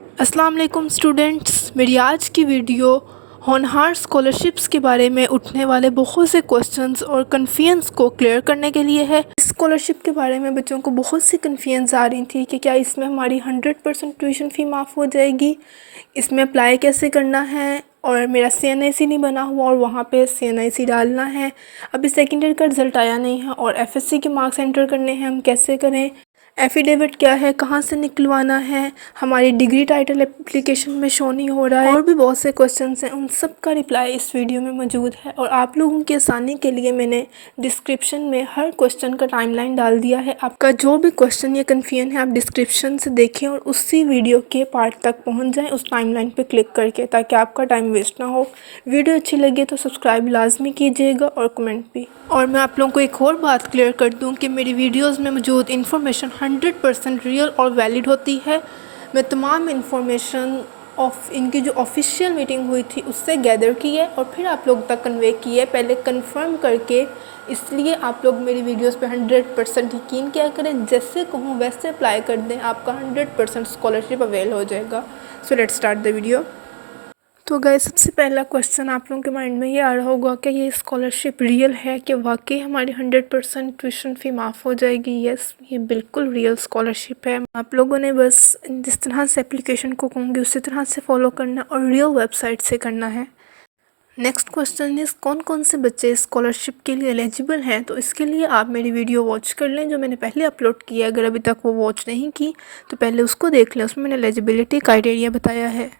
अस्सलाम वालेकुम स्टूडेंट्स, मेरी आज की वीडियो होनहार स्कॉलरशिप्स के बारे में उठने वाले बहुत से क्वेश्चंस और कन्फ्यूजन्स को क्लियर करने के लिए है। इस स्कॉलरशिप के बारे में बच्चों को बहुत सी कन्फ्यूजन्स आ रही थी कि क्या इसमें हमारी 100% ट्यूशन फ़ी माफ़ हो जाएगी, इसमें अप्लाई कैसे करना है, और मेरा CNIC नहीं बना हुआ और वहाँ पे CNIC डालना है। अभी सेकेंड ईयर का रिज़ल्ट आया नहीं है और FSC के मार्क्स एंटर करने हैं, हम कैसे करें, एफिडेविट क्या है, कहाँ से निकलवाना है, हमारी डिग्री टाइटल एप्लीकेशन में शो नहीं हो रहा है, और भी बहुत से क्वेश्चंस हैं। उन सब का रिप्लाई इस वीडियो में मौजूद है और आप लोगों की आसानी के लिए मैंने डिस्क्रिप्शन में हर क्वेश्चन का टाइमलाइन डाल दिया है। आपका जो भी क्वेश्चन या कन्फ्यूजन है आप डिस्क्रिप्शन से देखें और उसी वीडियो के पार्ट तक पहुँच जाएँ उस टाइमलाइन पर क्लिक करके, ताकि आपका टाइम वेस्ट ना हो। वीडियो अच्छी लगे तो सब्सक्राइब लाजमी कीजिएगा और कमेंट भी। और मैं आप लोगों को एक और बात क्लियर कर दूं कि मेरी वीडियोस में मौजूद इन्फॉर्मेशन 100% रियल और वैलिड होती है। मैं तमाम इन्फॉर्मेशन इनकी जो ऑफिशियल मीटिंग हुई थी उससे गैदर की है और फिर आप लोग तक कन्वे की है, पहले कंफर्म करके। इसलिए आप लोग मेरी वीडियोस पे 100% यकीन किया करें, जैसे कहूँ वैसे अप्लाई कर दें, आपका 100% स्कॉलरशिप अवेल हो जाएगा। So let's start the video. तो गाइस, सबसे पहला क्वेश्चन आप लोगों के माइंड में ये आ रहा होगा कि ये स्कॉलरशिप रियल है, कि वाकई हमारी 100% ट्यूशन फ़ी माफ़ हो जाएगी। यस, ये बिल्कुल रियल स्कॉलरशिप है। आप लोगों ने बस जिस तरह से एप्लीकेशन को कहूँगी उसी तरह से फॉलो करना और रियल वेबसाइट से करना है। नेक्स्ट क्वेश्चन इज़ कौन कौन से बच्चे स्कॉलरशिप के लिए एलिजिबल हैं। तो इसके लिए आप मेरी वीडियो वॉच कर लें जो मैंने पहले अपलोड की है। अगर अभी तक वो वॉच नहीं की तो पहले उसको देख लें, उसमें मैंने एलिजिबिलिटी क्राइटेरिया बताया है।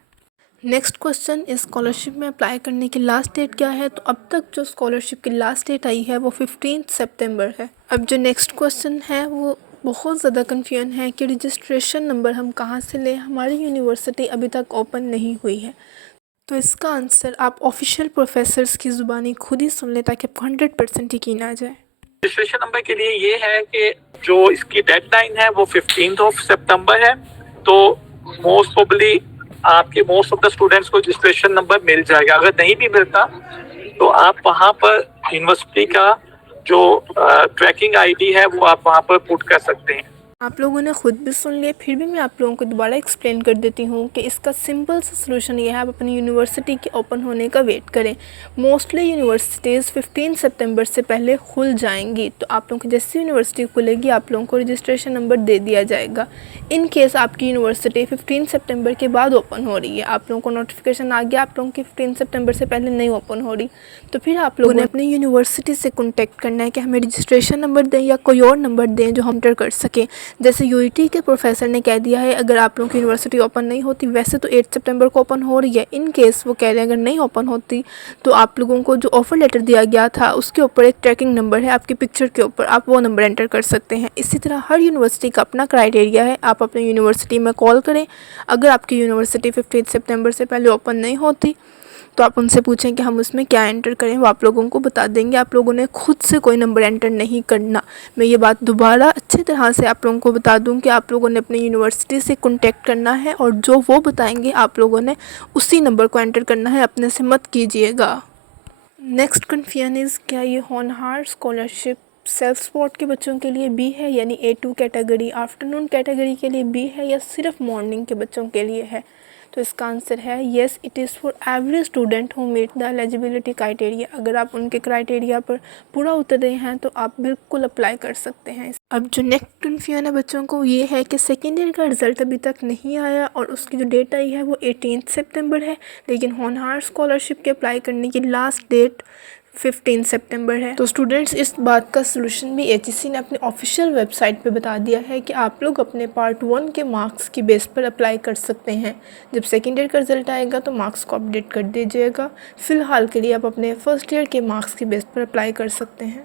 नेक्स्ट क्वेश्चन, इस स्कॉलरशिप में अप्लाई करने की लास्ट डेट क्या है। तो अब तक जो स्कॉलरशिप की लास्ट डेट आई है वो 15 सितंबर है। अब जो नेक्स्ट क्वेश्चन है वो बहुत ज़्यादा कन्फ्यूजन है कि रजिस्ट्रेशन नंबर हम कहाँ से लें, हमारी यूनिवर्सिटी अभी तक ओपन नहीं हुई है। तो इसका आंसर आप ऑफिशियल प्रोफेसर्स की ज़ुबानी खुद ही सुन लें ताकि आपको 100% यकीन आ जाए। रजिस्ट्रेशन नंबर के लिए ये है कि जो इसकी डेडलाइन है वो 15 सितंबर है। तो मोस्ट प्रोबेबली आपके मोस्ट ऑफ द स्टूडेंट्स को रजिस्ट्रेशन नंबर मिल जाएगा। अगर नहीं भी मिलता तो आप वहाँ पर यूनिवर्सिटी का जो ट्रैकिंग आईडी है वो आप वहाँ पर पुट कर सकते हैं। आप लोगों ने खुद भी सुन लिया, फिर भी मैं आप लोगों को दोबारा एक्सप्लेन कर देती हूँ कि इसका सिंपल सा सलूशन ये है, आप अपनी यूनिवर्सिटी के ओपन होने का वेट करें। मोस्टली यूनिवर्सिटीज़ 15 सितंबर से पहले खुल जाएंगी, तो आप लोगों की जैसी यूनिवर्सिटी खुलेगी आप लोगों को रजिस्ट्रेशन नंबर दे दिया जाएगा। इन केस आपकी यूनिवर्सिटी 15 सितंबर के बाद ओपन हो रही है, आप लोगों को नोटिफिकेशन आ गया आप लोगों की 15 सितंबर से पहले नहीं ओपन हो रही, तो फिर आप लोगों ने अपनी यूनिवर्सिटी से कॉन्टेक्ट करना है कि हमें रजिस्ट्रेशन नंबर दें या कोई और नंबर दें जो हम एंटर कर सकें। जैसे यूईटी के प्रोफेसर ने कह दिया है अगर आप लोगों की यूनिवर्सिटी ओपन नहीं होती, वैसे तो 8 सितंबर को ओपन हो रही है, इन केस वो कह रहे हैं अगर नहीं ओपन होती तो आप लोगों को जो ऑफ़र लेटर दिया गया था उसके ऊपर एक ट्रैकिंग नंबर है आपकी पिक्चर के ऊपर, आप वो नंबर एंटर कर सकते हैं। इसी तरह हर यूनिवर्सिटी का अपना क्राइटेरिया है, आप अपनी यूनिवर्सिटी में कॉल करें। अगर आपकी यूनिवर्सिटी 15 सितंबर से पहले ओपन नहीं होती तो आप उनसे पूछें कि हम उसमें क्या एंटर करें, वो आप लोगों को बता देंगे। आप लोगों ने खुद से कोई नंबर एंटर नहीं करना। मैं ये बात दोबारा अच्छी तरह से आप लोगों को बता दूं कि आप लोगों ने अपनी यूनिवर्सिटी से कॉन्टेक्ट करना है और जो वो बताएंगे आप लोगों ने उसी नंबर को एंटर करना है, अपने से मत कीजिएगा। नेक्स्ट कन्फ्यूजन इज़ क्या ये होनहार स्कॉलरशिप सेल्फ सपोर्ट के बच्चों के लिए भी है, यानी A2 कैटेगरी, आफ्टरनून कैटेगरी के लिए भी है, या सिर्फ मॉर्निंग के बच्चों के लिए है। तो इसका आंसर है yes, it is for every student who meet the eligibility criteria. अगर आप उनके क्राइटेरिया पर पूरा उतर रहे हैं तो आप बिल्कुल अप्लाई कर सकते हैं। अब जो नेक्स्ट कन्फ्यूजन है बच्चों को ये है कि सेकेंड ईयर का रिज़ल्ट अभी तक नहीं आया और उसकी जो डेट आई है वो 18 सितंबर है, लेकिन होनहार स्कॉलरशिप के अप्लाई करने की लास्ट डेट 15 सितंबर है। तो स्टूडेंट्स, इस बात का सलूशन भी HEC ने अपने ऑफिशियल वेबसाइट पे बता दिया है कि आप लोग अपने पार्ट 1 के मार्क्स की बेस पर अप्लाई कर सकते हैं। जब सेकेंड ईयर का रिज़ल्ट आएगा तो मार्क्स को अपडेट कर दीजिएगा। फ़िलहाल के लिए आप अपने फर्स्ट ईयर के मार्क्स की बेस पर अप्लाई कर सकते हैं।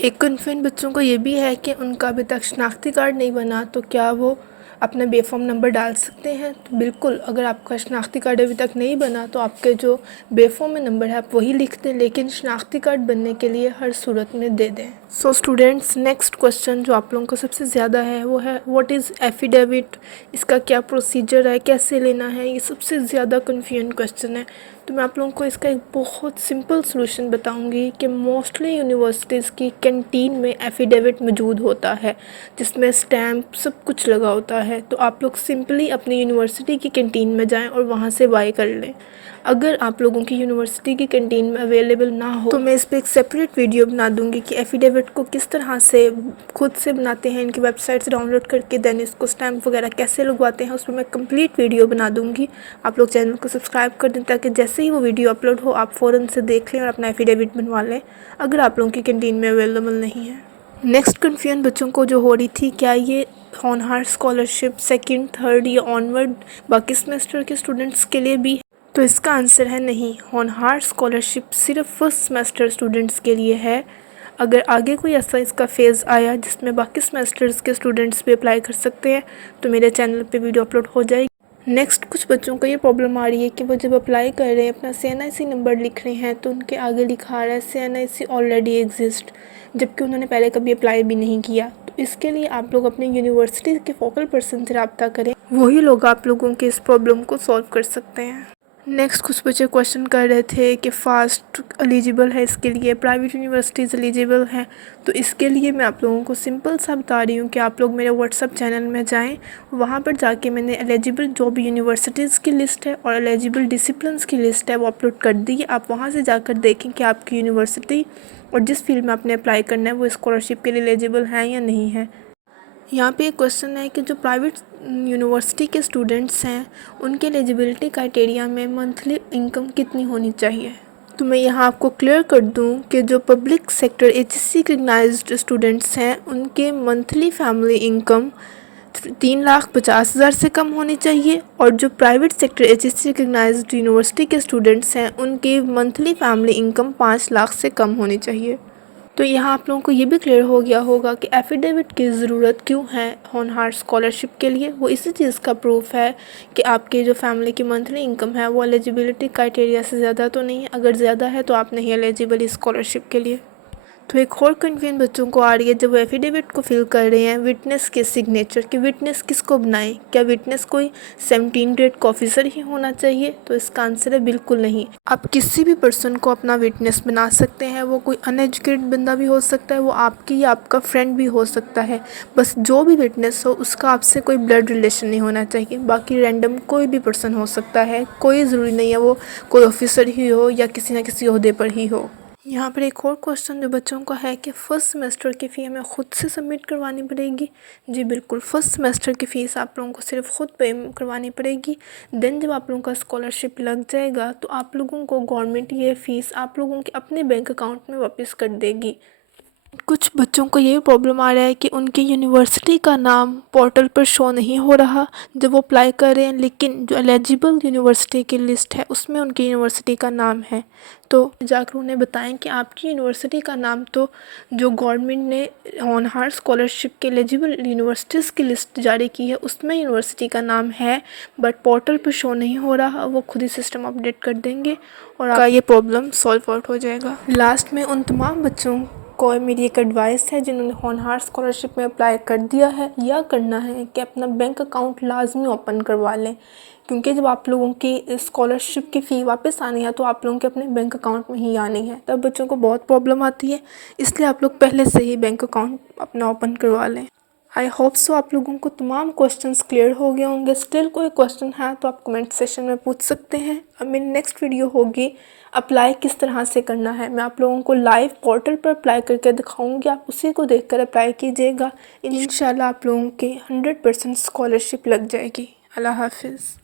एक कन्फ्यूजन बच्चों को ये भी है कि उनका अभी तक शनाख्ती कार्ड नहीं बना तो क्या वो अपना बेफॉर्म नंबर डाल सकते हैं। तो बिल्कुल, अगर आपका शनाख्ती कार्ड अभी तक नहीं बना तो आपके जो बेफॉर्म में नंबर है आप वही लिख दें, लेकिन शनाख्ती कार्ड बनने के लिए हर सूरत में दे दें। सो स्टूडेंट्स, नेक्स्ट क्वेश्चन जो आप लोगों को सबसे ज़्यादा है वो है व्हाट इज़ एफिडेविट, इसका क्या प्रोसीजर है, कैसे लेना है, ये सबसे ज़्यादा कन्फ्यूजन क्वेश्चन है। तो मैं आप लोगों को इसका एक बहुत सिंपल सॉल्यूशन बताऊंगी कि मोस्टली यूनिवर्सिटीज़ की कैंटीन में एफिडेविट मौजूद होता है जिसमें स्टैम्प सब कुछ लगा होता है। तो आप लोग सिंपली अपनी यूनिवर्सिटी की कैंटीन में जाएं और वहां से बाय कर लें। अगर आप लोगों की यूनिवर्सिटी की कैंटीन में अवेलेबल ना हो तो मैं इस पर एक सेपरेट वीडियो बना दूंगी कि एफिडेविट को किस तरह से खुद से बनाते हैं, इनकी वेबसाइट से डाउनलोड करके देन इसको स्टैम्प वगैरह कैसे लगवाते हैं, उस पर मैं कंप्लीट वीडियो बना दूंगी। आप लोग चैनल को सब्सक्राइब कर दें ताकि जैसे ही वो वीडियो अपलोड हो आप फ़ौरन से देख लें और अपना एफिडेविट बनवा लें अगर आप लोगों की कैंटीन में अवेलेबल नहीं है। नेक्स्ट कन्फ्यूजन बच्चों को जो हो रही थी, क्या ये होनहार स्कॉलरशिप सेकंड, थर्ड या ऑनवर्ड बाकी सेमेस्टर के स्टूडेंट्स के लिए भी है? तो इसका आंसर है नहीं। होनहार स्कॉलरशिप सिर्फ फर्स्ट सेमेस्टर स्टूडेंट्स के लिए है। अगर आगे कोई ऐसा इसका फेज़ आया जिसमें बाकी सेमेस्टर्स के स्टूडेंट्स भी अप्लाई कर सकते हैं तो मेरे चैनल पे वीडियो अपलोड हो जाएगी। नेक्स्ट, कुछ बच्चों को ये प्रॉब्लम आ रही है कि वो जब अप्लाई कर रहे हैं अपना CNIC नंबर लिख रहे हैं तो उनके आगे लिखा आ रहा है CNIC ऑलरेडी एग्जिस्ट, जबकि उन्होंने पहले कभी अप्लाई भी नहीं किया। तो इसके लिए आप लोग अपनी यूनिवर्सिटी के फोकल पर्सन से रब्ता करें, वही लोग आप लोगों के इस प्रॉब्लम को सॉल्व कर सकते हैं। नेक्स्ट, कुछ बच्चे क्वेश्चन कर रहे थे कि फ़ास्ट एलिजिबल है इसके लिए, प्राइवेट यूनिवर्सिटीज़ एलिजिबल हैं। तो इसके लिए मैं आप लोगों को सिंपल सा बता रही हूँ कि आप लोग मेरे व्हाट्सअप चैनल में जाएं, वहाँ पर जाके मैंने एलिजिबल जो भी यूनिवर्सिटीज़ की लिस्ट है और एलिजिबल डिसिप्लिन्स की लिस्ट है वो अपलोड कर दी है। आप वहाँ से जाकर देखें कि आपकी यूनिवर्सिटी और जिस फील्ड में आपने अप्लाई करना है वो स्कॉलरशिप के लिए एलिजिबल है या नहीं है। यहाँ पे एक क्वेश्चन है कि जो प्राइवेट यूनिवर्सिटी के स्टूडेंट्स हैं उनके एलिजिबिलिटी क्राइटेरिया में मंथली इनकम कितनी होनी चाहिए। तो मैं यहाँ आपको क्लियर कर दूँ कि जो public sector HSC recognised students हैं उनके मंथली फैमिली इनकम 3,50,000 से कम होनी चाहिए और जो private sector HSC recognised university के स्टूडेंट्स हैं उनकी मंथली फैमिली इनकम 5 लाख से कम होनी चाहिए। तो यहाँ आप लोगों को ये भी क्लियर हो गया होगा कि एफिडेविट की ज़रूरत क्यों है होनहार स्कॉलरशिप के लिए। वो इसी चीज़ का प्रूफ है कि आपकी जो फैमिली की मंथली इनकम है वो एलिजिबिलिटी क्राइटेरिया से ज़्यादा तो नहीं है। अगर ज़्यादा है तो आप नहीं एलिजिबल इस स्कॉलरशिप के लिए। तो एक और कन्फ्यूजन बच्चों को आ रही है जब वो एफिडेविट को फिल कर रहे हैं विटनेस के सिग्नेचर कि विटनेस किसको बनाएं, क्या विटनेस कोई 17 ग्रेड का ऑफिसर ही होना चाहिए। तो इसका आंसर है बिल्कुल नहीं। आप किसी भी पर्सन को अपना विटनेस बना सकते हैं, वो कोई अनएजुकेटेड बंदा भी हो सकता है, वो आपकी या आपका फ्रेंड भी हो सकता है। बस जो भी विटनेस हो उसका आपसे कोई ब्लड रिलेशन नहीं होना चाहिए। बाकी रैंडम कोई भी पर्सन हो सकता है, कोई ज़रूरी नहीं है वो कोई ऑफिसर ही हो या किसी न किसी ओहदे पर ही हो। यहाँ पर एक और क्वेश्चन जो बच्चों का है कि फ़र्स्ट सेमेस्टर की फ़ी हमें ख़ुद से सबमिट करवानी पड़ेगी। जी बिल्कुल, फ़र्स्ट सेमेस्टर की फ़ीस आप लोगों को सिर्फ ख़ुद पे करवानी पड़ेगी। देन जब आप लोगों का स्कॉलरशिप लग जाएगा तो आप लोगों को गवर्नमेंट ये फ़ीस आप लोगों के अपने बैंक अकाउंट में वापस कर देगी। कुछ बच्चों को ये प्रॉब्लम आ रहा है कि उनकी यूनिवर्सिटी का नाम पोर्टल पर शो नहीं हो रहा जब वो अप्लाई कर रहे हैं, लेकिन जो एलिजिबल यूनिवर्सिटी की लिस्ट है उसमें उनकी यूनिवर्सिटी का नाम है। तो जाकर उन्हें बताएं कि आपकी यूनिवर्सिटी का नाम तो जो गवर्नमेंट ने होनहार स्कॉलरशिप के एलिजिबल यूनिवर्सिटीज़ की लिस्ट जारी की है उसमें यूनिवर्सिटी का नाम है, बट पोर्टल पर शो नहीं हो रहा। वो खुद ही सिस्टम अपडेट कर देंगे और आपका ये प्रॉब्लम सॉल्व आउट हो जाएगा। लास्ट में उन तमाम बच्चों को मेरी एक एडवाइस है जिन्होंने होनहार स्कॉलरशिप में अप्लाई कर दिया है या करना है कि अपना बैंक अकाउंट लाजमी ओपन करवा लें, क्योंकि जब आप लोगों की स्कॉलरशिप की फ़ी वापस आनी है तो आप लोगों के अपने बैंक अकाउंट में ही आनी है। तब बच्चों को बहुत प्रॉब्लम आती है, इसलिए आप लोग पहले से ही बैंक अकाउंट अपना ओपन करवा लें। आई होप सो आप लोगों को तमाम क्वेश्चंस क्लियर हो गए होंगे। स्टिल कोई क्वेश्चन है तो आप कमेंट सेशन में पूछ सकते हैं। अब मेरी नेक्स्ट वीडियो होगी अप्लाई किस तरह से करना है। मैं आप लोगों को लाइव पोर्टल पर अप्लाई करके दिखाऊंगी, आप उसी को देखकर अप्लाई कीजिएगा। इंशाल्लाह आप लोगों के 100% स्कॉलरशिप लग जाएगी। अल्लाह हाफिज़।